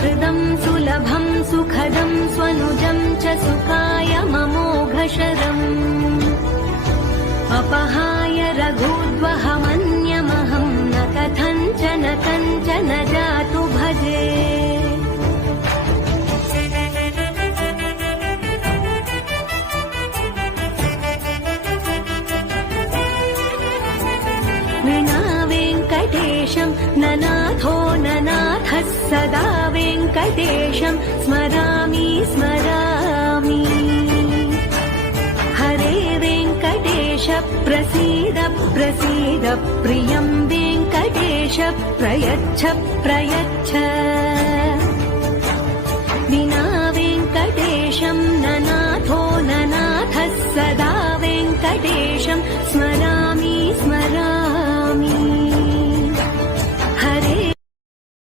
सुहृदं सुलभं सुखदं स्वनुजं च सुखाय ममोघशरम् अपहाय रघुद्वहमन्यमहं न कथञ्चन कञ्चन जातु भजे। विना वेङ्कटेशं ननाथो ननाथः सदा वेङ्कटेशं स्मरामि स्मरामि। हरे वेङ्कटेश प्रसीद प्रसीद प्रियं वेङ्कटेश प्रयच्छ प्रयच्छ।